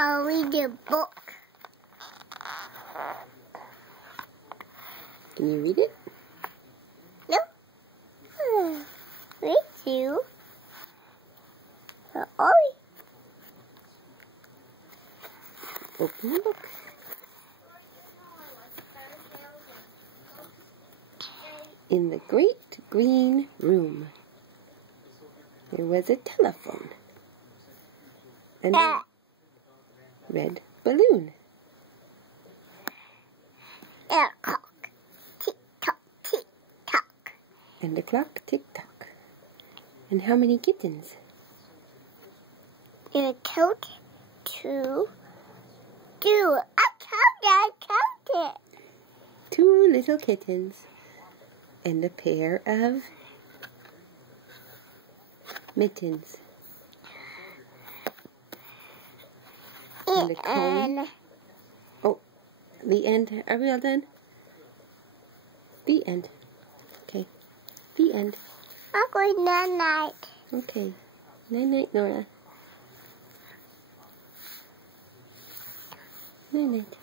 I'll read a book. Can you read it? No. Read you. Oh. Open the book. In the great green room, there was a telephone and a red balloon. And a clock. Tick-tock, tick-tock. And the clock tick-tock. And how many kittens? And a count to do. I counted. 2 little kittens and a pair of mittens. And a comb. Oh, the end. Are we all done? The end. Okay. The end. I'm going night-night. Okay. Night-night, Nora. Night-night.